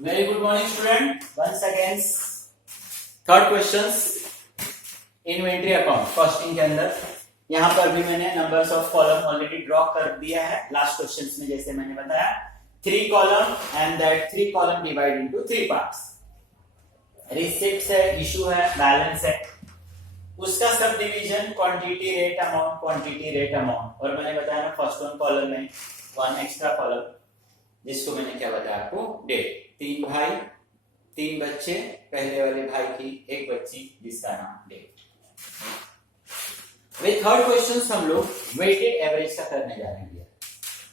Very good morning, student. Once again, third questions inventory account costing के अंदर यहाँ पर भी मैंने numbers of column already draw कर दिया है लास्ट क्वेश्चंस में, जैसे मैंने बताया 3 column and that 3 column divide into 3 parts. Receipts है, इशू है, बैलेंस है, उसका sub division quantity rate amount, quantity rate amount. और मैंने बताया ना फर्स्ट वन कॉलम में वन एक्स्ट्रा कॉलम जिसको मैंने क्या बताया आपको, डेट। 3 भाई 3 बच्चे, पहले वाले भाई की एक बच्ची जिसका नाम डेट। वे थर्ड क्वेश्चन हम लोग वेटेड एवरेज का करने जा रहे हैं।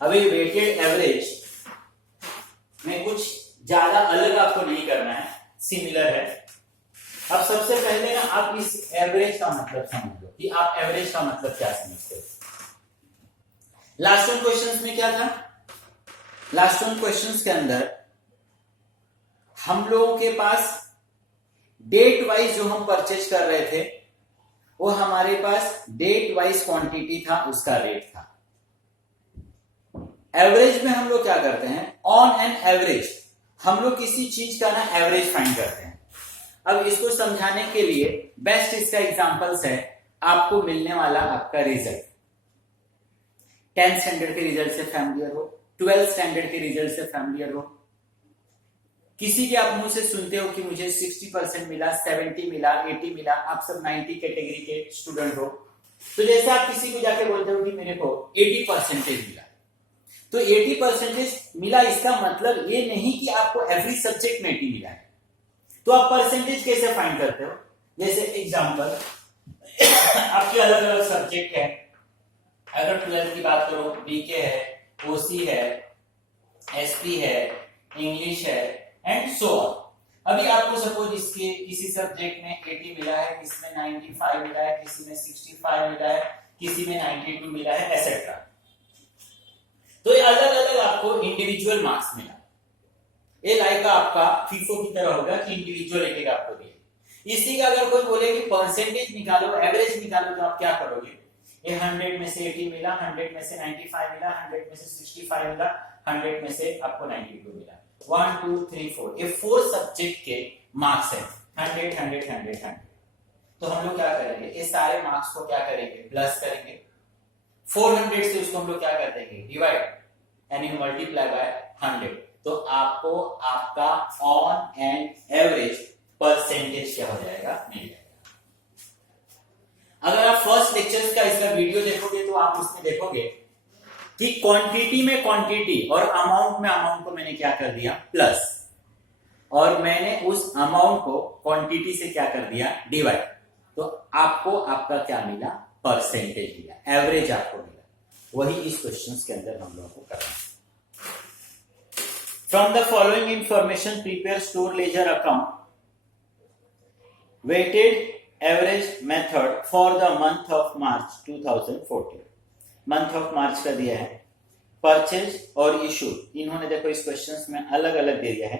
अभी वेटेड एवरेज में कुछ ज्यादा अलग आपको नहीं करना है, सिमिलर है। अब सबसे पहले ना आप इस एवरेज का मतलब समझ लो कि आप एवरेज का मतलब क्या समझते हो। लास्ट वन क्वेश्चंस में क्या था, लास्ट वन क्वेश्चंस के अंदर हम लोगों के पास डेट वाइज जो हम परचेज कर रहे थे वो हमारे पास डेट वाइज क्वांटिटी था, उसका रेट था। एवरेज में हम लोग क्या करते हैं, ऑन एन एवरेज हम लोग किसी चीज का ना एवरेज फाइंड करते हैं। अब इसको समझाने के लिए बेस्ट इसका एग्जांपल्स है आपको मिलने वाला आपका रिजल्ट। 10th स्टैंडर्ड के रिजल्ट से फैमिलियर हो, 12th स्टैंडर्ड के रिजल्ट से फैमिलियर हो, किसी के आप मुंह से सुनते हो कि मुझे 60% मिला, 70 मिला, 80 मिला, आप सब 90 कैटेगरी के स्टूडेंट हो, तो जैसे आप किसी को जाके बोलते हो कि मेरे को 80% मिला, तो 80% मिला इसका मतलब ये नहीं कि आपको एवरी सब्जेक्ट में 80 मिला है। तो आप परसेंटेज कैसे फाइंड करते हो, जैसे एग्जांपल आपके अलग अलग सब्जेक्ट है। अगर 12th की बात करो, बीके है, ओसी है, एसपी है, इंग्लिश है एंड सो ऑन। अभी आपको सपोज इसके किसी सब्जेक्ट में 80 मिला है, किसी में 95 मिला है, किसी में 65 मिला है, किसी में 92 मिला है, एसेट्रा। तो ये अलग अलग आपको इंडिविजुअल मार्क्स मिला। ये लाइक आपका फीफो की तरह होगा कि इंडिविजुअल एक आपको दिए। इसी का अगर कोई बोले कि परसेंटेज निकालो, एवरेज निकालो, तो आप क्या करोगे, ये 100 में से 80 मिला, 100 में से 95 मिला, 100 में से 65 मिला, 100 में से आपको 92 मिला, 1 2 3 4, ये 4 सब्जेक्ट के मार्क्स है। 100 100 100 100। तो हम लोग क्या करेंगे, ये सारे मार्क्स को क्या करेंगे, प्लस करेंगे। 400 से उसको हम लोग क्या कर देंगे, डिवाइड यानी मल्टीप्लाई बाय 100। तो आपको आपका ऑन एंड एवरेज परसेंटेज क्या हो जाएगा, मिल जाएगा। अगर आप फर्स्ट लेक्चर का इसका वीडियो देखोगे तो आप उसमें देखोगे कि क्वांटिटी में क्वांटिटी और अमाउंट में अमाउंट को मैंने क्या कर दिया, प्लस, और मैंने उस अमाउंट को क्वांटिटी से क्या कर दिया, डिवाइड। तो आपको आपका क्या मिला, परसेंटेज मिला, एवरेज आपको मिला। वही इस क्वेश्चंस के अंदर हम लोगों को करना है। From the following information prepare store ledger account weighted average method for the month of March 2014। Month of March का दिया है, परचेज और इशू, इन्होंने देखो इस क्वेश्चंस में अलग अलग दे दिया है।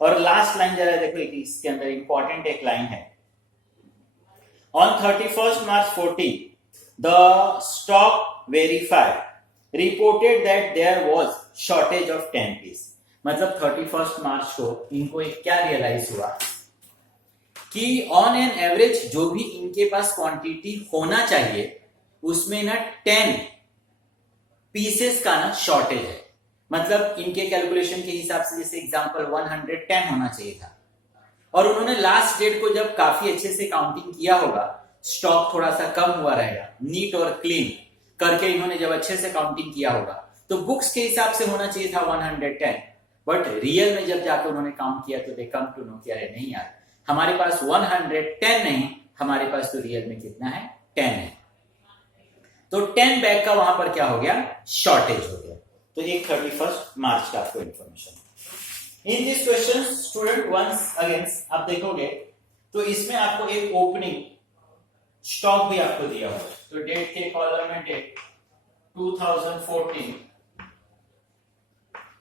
और लास्ट लाइन जरा देखो, इसके अंदर इंपॉर्टेंट एक लाइन है, on 31st March 14 the stock verify reported that there was shortage of 10 piece. मतलब 31st मार्च को इनको एक क्या रियलाइज हुआ कि ऑन एन एवरेज जो भी इनके पास क्वांटिटी होना चाहिए उसमें ना 10 पीसेस का ना शॉर्टेज है। मतलब इनके कैलकुलेशन के हिसाब से जैसे एग्जांपल 110 होना चाहिए था, और उन्होंने लास्ट डेट को जब काफी अच्छे से काउंटिंग किया होगा, स्टॉक थोड़ा सा कम हुआ रहेगा, नीट और क्लीन करके इन्होंने जब अच्छे से काउंटिंग किया होगा तो बुक्स के हिसाब से होना चाहिए था 110, बट रियल में जब जाकर उन्होंने काउंट किया तो दे कम टू नो कि अरे नहीं यार, हमारे पास 110 नहीं, हमारे पास तो रियल में कितना है, 10 है। तो 10 बैग का वहां पर क्या हो गया, शॉर्टेज हो गया। तो एक 31st मार्च का आपको information. In this question student once again आप देखोगे तो इसमें आपको एक ओपनिंग स्टॉक भी आपको दिया हुआ है। तो डेट के कॉलम में डेट 2014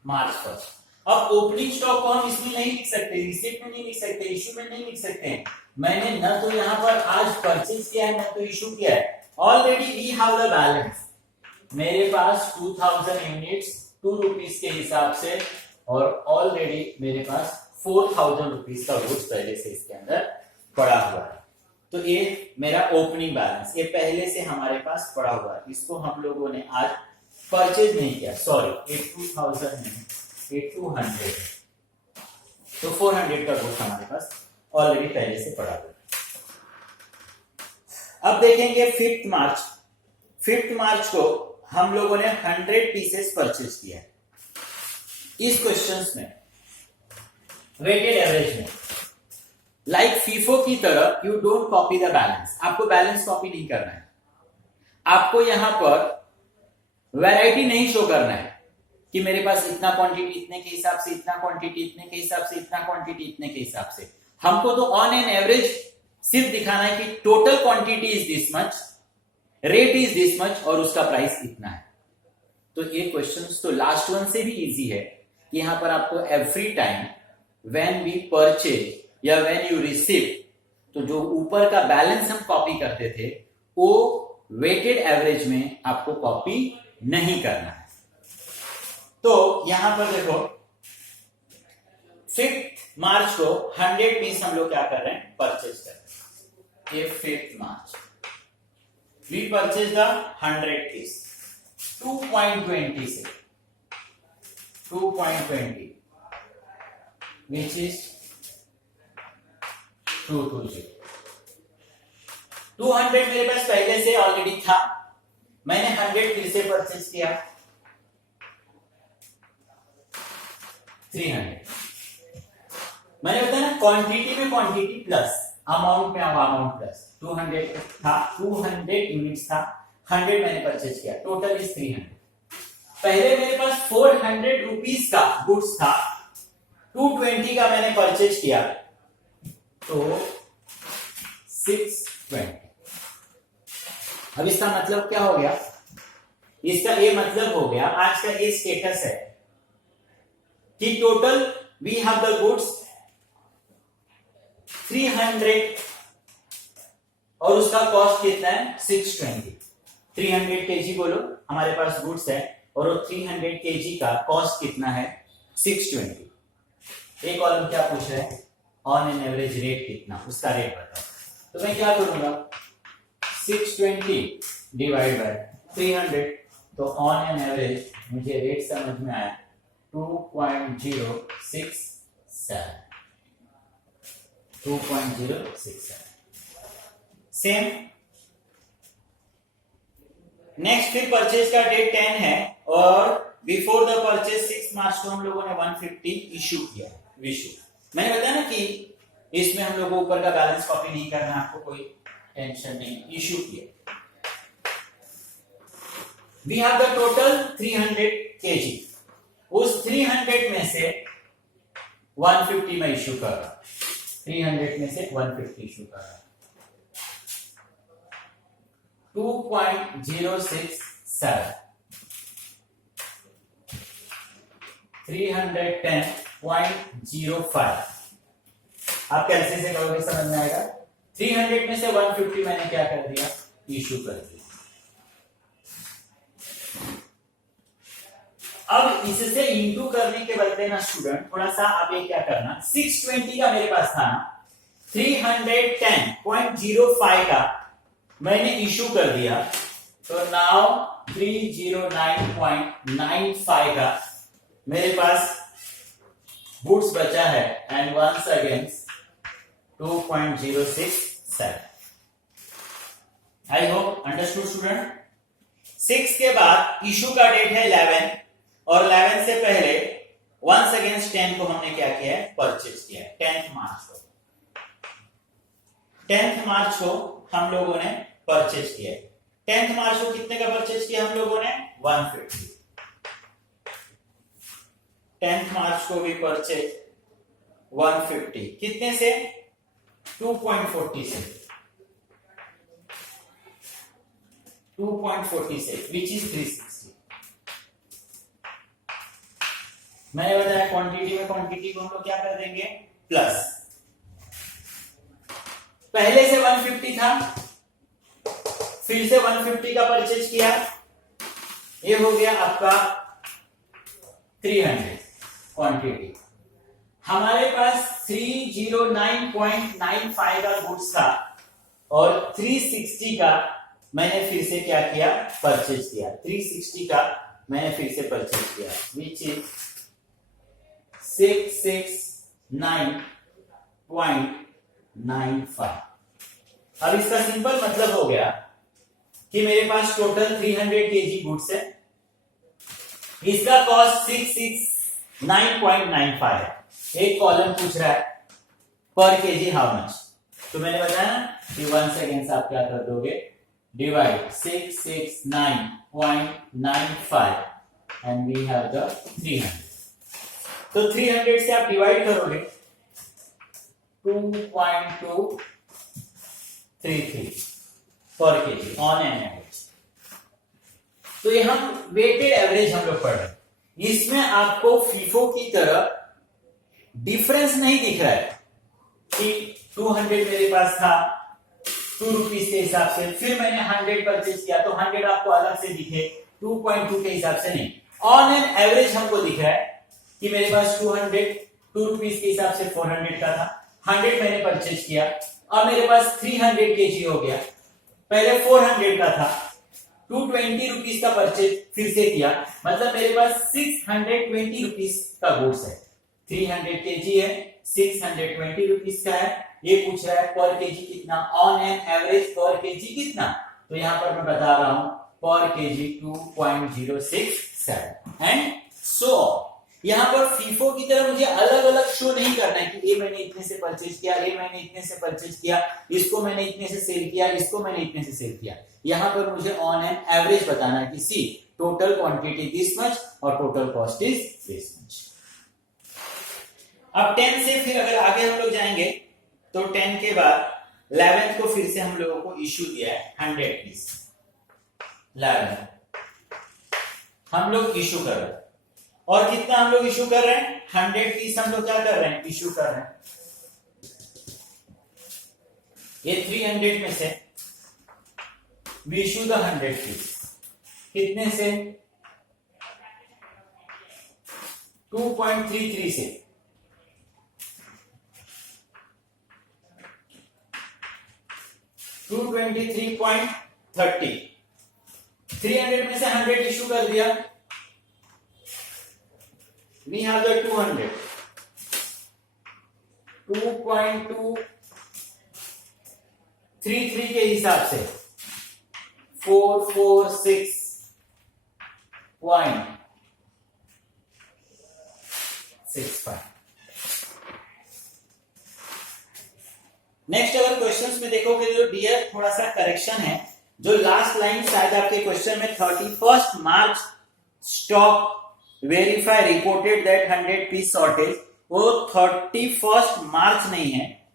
मार्च 1। अब ओपनिंग स्टॉक को हम इसमें नहीं लिख सकते, रिसिप्ट में नहीं लिख सकते, इशू में नहीं लिख सकते हैं। मैंने न तो यहां पर आज परचेज किया है, न तो इशू किया है। Already we have the balance. मेरे पास 2000 यूनिट्स 2 रुपीज के हिसाब से और ऑलरेडी मेरे पास 4000 रुपीज का गुड्स पहले से इसके अंदर पड़ा हुआ है। तो ये मेरा ओपनिंग बैलेंस, ये पहले से हमारे पास पड़ा हुआ है, इसको हम लोगों ने आज परचेज नहीं किया, सॉरी ये 2000 नहीं, ये 200, तो 400 का गुड्स हमारे पास ऑलरेडी पहले से पड़ा हुआ है। अब देखेंगे 5th मार्च को हम लोगों ने 100 पीसेस परचेज किया है। इस क्वेश्चंस में वेटेड एवरेज में लाइक फीफो की तरह you don't copy the balance, आपको बैलेंस कॉपी नहीं करना है, आपको यहां पर वैरायटी नहीं शो करना है कि मेरे पास इतना क्वांटिटी इतने के हिसाब से, इतना क्वांटिटी इतने के हिसाब से, इतना क्वांटिटी इतने के हिसाब से। हमको तो ऑन एन एवरेज सिर्फ दिखाना है कि total quantity is this much, rate is this much और उसका प्राइस इतना है। तो ये क्वेश्चंस तो लास्ट वन से भी इजी है कि यहां पर आपको every time when we purchase या व्हेन यू रिसीव, तो जो ऊपर का बैलेंस हम कॉपी करते थे वो वेटेड एवरेज में आपको कॉपी नहीं करना है। तो यहां पर देखो 5th मार्च को 100 पीस हम लोग क्या कर रहे हैं, परचेज कर रहे हैं। 5th March we purchase the 100 piece 2.20 से 2.20 which is 220। 200 मेरे पास पहले से ऑलरेडी था, मैंने 100 फिर से परचेज किया 300। मैंने बताया ना क्वांटिटी में क्वांटिटी प्लस अमाउंट में अमाउंट प्लस। 200 था, 200 यूनिट्स था, 100 मैंने परचेज किया, टोटल इज 300। पहले मेरे पास 400 रुपीज का गुड्स था, 220 का मैंने परचेज किया तो 620। अब इसका मतलब क्या हो गया, इसका ये मतलब हो गया, आज का ये स्टेटस है कि total we have the goods 300 और उसका कॉस्ट कितना है 620। 300 केजी बोलो हमारे पास गुड्स है और वो 300 केजी का कॉस्ट कितना है 620। एक कॉलम क्या पूछ रहा है, ऑन एन एवरेज रेट कितना, उसका रेट बताओ। तो मैं क्या करूंगा 620 डिवाइड बाय 300, तो ऑन एन एवरेज मुझे रेट समझ में आया 2.067। 2.067। सेम नेक्स्ट फिर परचेज का डेट 10 है और बिफोर द परचेज 6 मार्च को हम लोगों ने 150 इशू किया। मैंने बताया ना कि इसमें हम लोगों को ऊपर का बैलेंस कॉपी नहीं करना, आपको कोई टेंशन नहीं। इशू किया, we have the total 300 KG, उस 300 में से 150 में इशू कर रहा, 300 में से 150 इशू कर रहा, 2.067 310.05। आप कैसे से करोगे समझ में आएगा। 300 में से 150 मैंने क्या कर दिया, इशू कर दिया। अब इससे इंटू करने के बदले ना स्टूडेंट थोड़ा सा आप ये क्या करना, 620 का मेरे पास था ना, 310.05 का मैंने इशू कर दिया, तो नाउ 309.95 का मेरे पास गुड्स बचा है and once against 2.067। I hope understood student. 6 के बाद इशू का डेट है 11 और 11 से पहले वंस अगेंस्ट 10 को हमने क्या किया है, परचेज किया है 10th मार्च को। 10th मार्च को हम लोगों ने परचेज किया है। 10th मार्च को कितने का परचेज किया हम लोगों ने, 150। 10th मार्च को भी परचेज 150 कितने से, 2.40 से, 2.40 से विच इज 360। मैंने बताया क्वांटिटी में क्वांटिटी को हम लोग क्या कर देंगे, प्लस। पहले से 150 था, फिर से 150 का परचेज किया, ये हो गया आपका 300। क्वांटिटी। हमारे पास 309.95 का गुड्स था और 360 का मैंने फिर से क्या किया, परचेज किया। 360 का मैंने फिर से परचेज किया, विच इज 669.95। अब इसका सिंपल मतलब हो गया कि मेरे पास टोटल 300 केजी गुड्स है, इसका कॉस्ट 669.95 है। एक कॉलम पूछ रहा है पर केजी हाउ मच, तो मैंने बताया ना कि 1 सेकेंड से आप क्या कर दोगे, divide 669.95 and we have the 300। तो 300 से आप डिवाइड करोगे 2.233 पर केजी ऑन एन एवरेज। तो ये हम वेटेड एवरेज हम लोग पढ़ रहे हैं, इसमें आपको फीफो की तरह डिफरेंस नहीं दिख रहा है कि 200 मेरे पास था 2 रुपीज के हिसाब से, फिर मैंने 100 परचेज किया तो 100 आपको अलग से दिखे, 2.2 के हिसाब से नहीं। ऑन एन एवरेज हमको दिख रहा है कि मेरे पास 2 रुपीज के हिसाब से 400 का था, 100 मैंने परचेज किया, अब मेरे पास 300 केजी हो गया, पहले 400 का था, 220 रुपीज का परचेज फिर से किया, मतलब मेरे पास 620 रुपीज का गुड्स है। 300 केजी है, 620 रुपीज का है। ये पूछ रहा है पर केजी कितना, ऑन एन एवरेज पर केजी कितना, तो यहां पर मैं बता रहा हूं पर केजी 2.067 एंड सो। यहां पर फीफो की तरह मुझे अलग अलग शो नहीं करना है कि ये मैंने इतने से परचेज किया, ये मैंने इतने से परचेज किया, इसको मैंने इतने से सेल किया, इसको मैंने इतने से सेल किया। यहां पर मुझे ऑन एन एवरेज बताना है कि सी टोटल क्वांटिटी दिस मच और total cost is this much. अब 10 से फिर अगर आगे हम लोग जाएंगे तो 10 के बाद 11th को फिर से हम लोगों को इश्यू दिया है 100 पीस। 11 हम लोग इश्यू कर रहे हैं, और कितना हम लोग इश्यू कर रहे हैं, 100 पीस हम लोग क्या कर रहे हैं, इश्यू कर रहे हैं। ये 300 में से वी इश्यू द 100 पीस, कितने से, 2.33 से। 223.30, 300 में से 100 इश्यू कर दिया, वी हैव द 200, 2.233 के हिसाब से 446.65। नेक्स्ट अगर क्वेश्चंस में देखोगे जो डियर थोड़ा सा करेक्शन है, जो लास्ट लाइन शायद आपके क्वेश्चन में 31 March stock verify reported that 100 piece shortage, वो 31 मार्च नहीं है,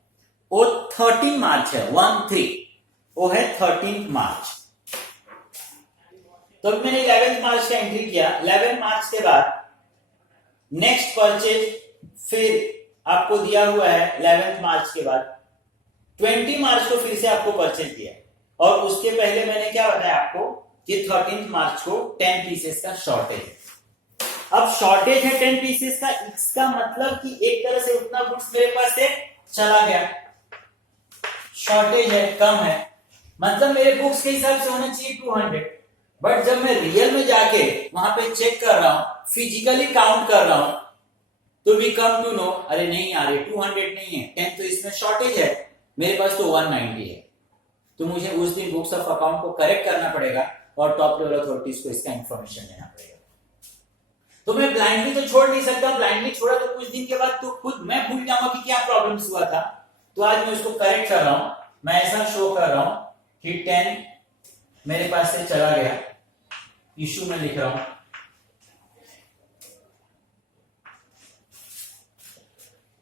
वो 13 मार्च है, 13 वो है 13 मार्च। तो मैंने 11 मार्च का एंट्री किया, 11 मार्च के बाद नेक्स्ट परचेज फिर आपको दिया हुआ है 11 मार्च के बाद 20 मार्च को फिर से आपको परचेज दिया, और उसके पहले मैंने क्या बताया आपको कि 13 मार्च को 10 पीसेस का शॉर्टेज है। अब शॉर्टेज है 10 पीसेस का, इसका मतलब कि एक तरह से उतना गुड्स मेरे पास से चला गया, शॉर्टेज है, कम है, मतलब मेरे बुक्स के हिसाब से होना चाहिए 200, बट जब मैं रियल में जाके वहां पे चेक कर रहा हूं, फिजिकली काउंट कर रहा हूं, तो वी कम टू नो अरे नहीं आ रहे 200 नहीं है, 10 तो इसमें शॉर्टेज है, मेरे पास तो 190 है। तो मुझे उस दिन बुक्स ऑफ अकाउंट को करेक्ट करना पड़ेगा और टॉप लेवल अथॉरिटीज को इसका इंफॉर्मेशन देना पड़ेगा। तो मैं ब्लाइंडली तो छोड़ नहीं सकता, ब्लाइंडली छोड़ा तो कुछ दिन के बाद तो खुद मैं भूल जाऊंगा कि क्या प्रॉब्लम्स हुआ था। तो आज मैं उसको करेक्ट कर रहा हूं, मैं ऐसा शो कर रहा हूं कि 10 मेरे पास से चला गया, इश्यू में लिख रहा हूं,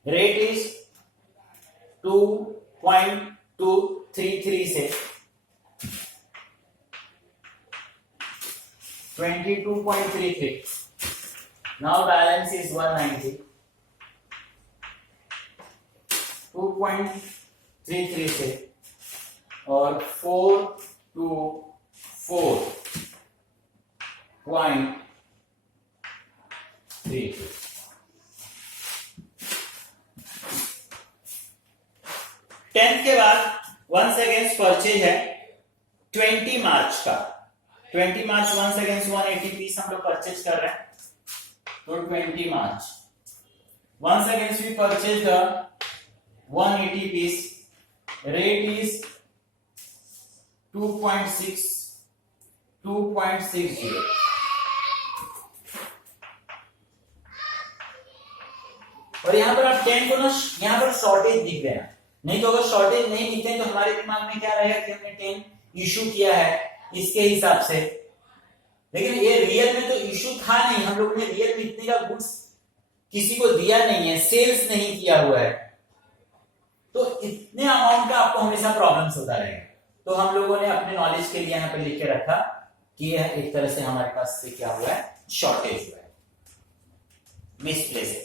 रेट इज 2.233 से 22.33, नाउ बैलेंस इज 190, 2.33 से और 424.33, 10th के बाद once again परचेज है 20 मार्च का। 20 मार्च once again 180 पीस हम लोग परचेज कर रहे हैं, तो 20 मार्च once again we purchase the 180 piece, rate is 2.60। और यहां पर आप 10 को ना यहां पर शॉर्टेज दिख रहे हैं, नहीं तो अगर शॉर्टेज नहीं दिखते तो हमारे दिमाग में क्या रहेगा कि हमने 10 इशू किया है इसके हिसाब से, लेकिन ये रियल में तो इशू था नहीं, हम लोगों ने रियल में इतने का गुड्स किसी को दिया नहीं है, सेल्स नहीं किया हुआ है, तो इतने अमाउंट का आपको हमेशा प्रॉब्लम्स होता रहेगा। तो हम लोगों ने अपने नॉलेज के लिए यहाँ पे लिख के रखा कि यह एक तरह से हमारे पास से क्या हुआ है, शॉर्टेज हुआ है, मिसप्लेस है।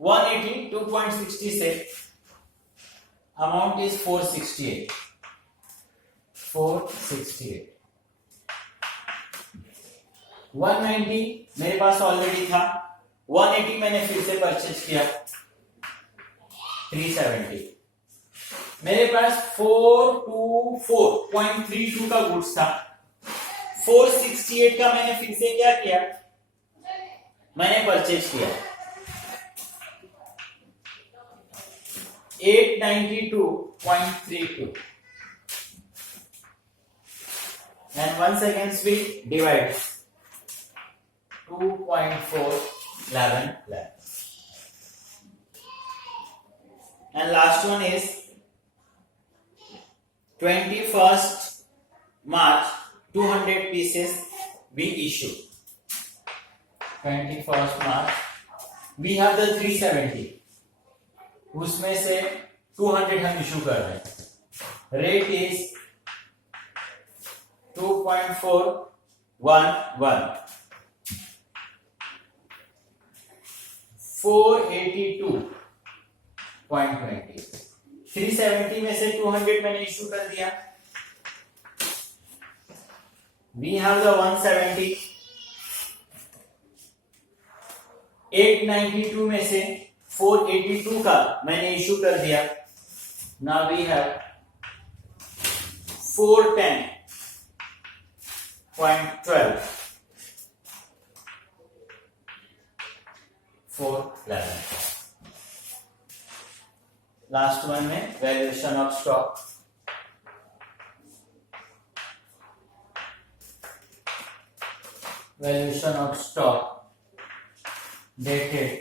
180 2.60 से अमाउंट इज 468। 190 मेरे पास ऑलरेडी था, 180 मैंने फिर से परचेज किया, 370। मेरे पास 424.32 का गुड्स था, 468 का मैंने फिर से क्या किया, मैंने परचेज किया 892.32 and once again we divide 2.411 and last one is 21st March 200 pieces we issue। 21st March we have the 370, उसमें से 200 हम इशू कर रहे हैं, रेट इज 2.411, 482.20, 370 में से 200 मैंने इशू कर दिया, वी हैव द 170, 892 में से 482 का मैंने इशू कर दिया, now we have 410.12, 411। Last one में valuation of stock, valuation of stock dated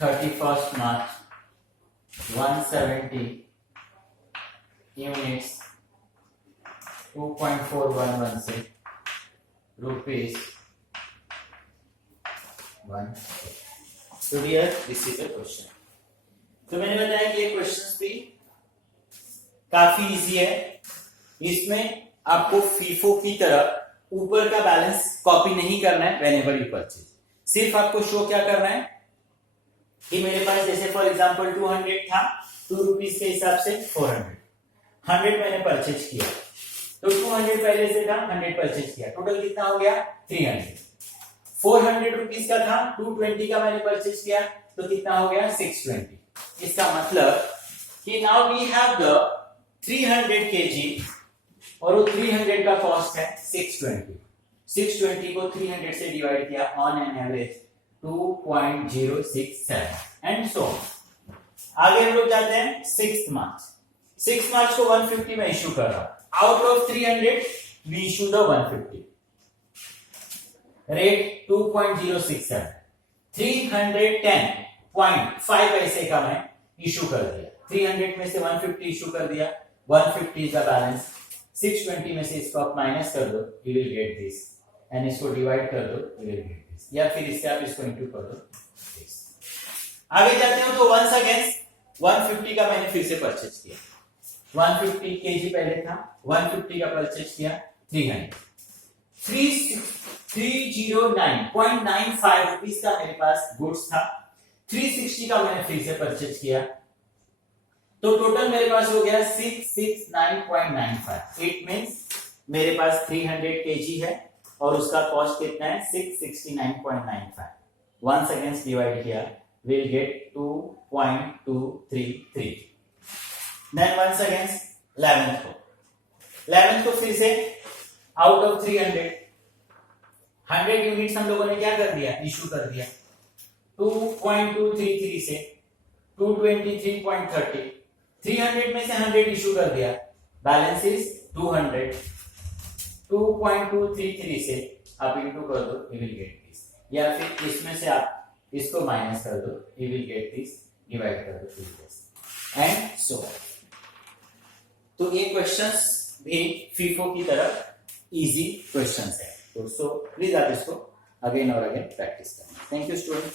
31st March, 170 units, 2.4116 rupees 1। So dear, this is the question। तो मैंने बताया कि ये क्वेश्चंस भी काफी इजी है, इसमें आपको फीफो की तरह ऊपर का बैलेंस कॉपी नहीं करना है व्हेनेवर यू परचेज, सिर्फ आपको शो क्या करना है कि मेरे पास जैसे फॉर एग्जांपल 200 था, 2 रुपीज के हिसाब से 400, 100 मैंने परचेज किया, तो 200 पहले से था, 100 परचेज किया, टोटल कितना हो गया 300। 400 रुपीज का था, 220 का मैंने परचेज किया, तो कितना हो गया 620। इसका मतलब कि now we have the 300 KG और वो 300 का कॉस्ट है 620, 620 को 300 से डिवाइड किया, on an average 2.067 and so. आगे हम लोग जाते हैं 6 मार्च। 6 मार्च को 150 में इशू कर रहा हूं, out of 300 we issue the 150, rate 2.067, 310.5 पैसे का मैं इशू कर दिया, 300 में से 150 इशू कर दिया, 150 इज द बैलेंस, 620 में से इसको आप माइनस कर दो, you will get this, and इसको डिवाइड कर दो, यू विल गेट दिस, या फिर इससे आप इसको इनटू कर दो दिस। आगे जाते हो तो वंस अगेन 150 का मैंने फिर से परचेज किया, 150 केजी पहले था, 150 का परचेज किया, 309.95 रुपीस का मेरे पास गुड्स था, 360 का मैंने फिर से परचेज किया, तो टोटल मेरे पास हो गया 669.95। इट मींस मेरे पास 300 केजी है और उसका कॉस्ट कितना है 669.95। वंस अगेन डिवाइड किया we'll get 2.233. Then once again 11th को फिर से आउट ऑफ 300 100 यूनिट्स हम लोगों ने क्या कर दिया, इशू कर दिया। 2.233 से 223.30, 300 में से 100 इशू कर दिया, बैलेंस इज 200। 2.233 से आप इंटू कर दो, यू विल गेट दिस, या फिर इसमें से आप इसको माइनस कर दो, you will get this, divide कर दो दिस, एंड सो ऑन। तो ये क्वेश्चंस भी फीफो की तरह इजी क्वेश्चंस है। तो सो प्लीज आप इसको अगेन और अगेन प्रैक्टिस करें। Thank you student.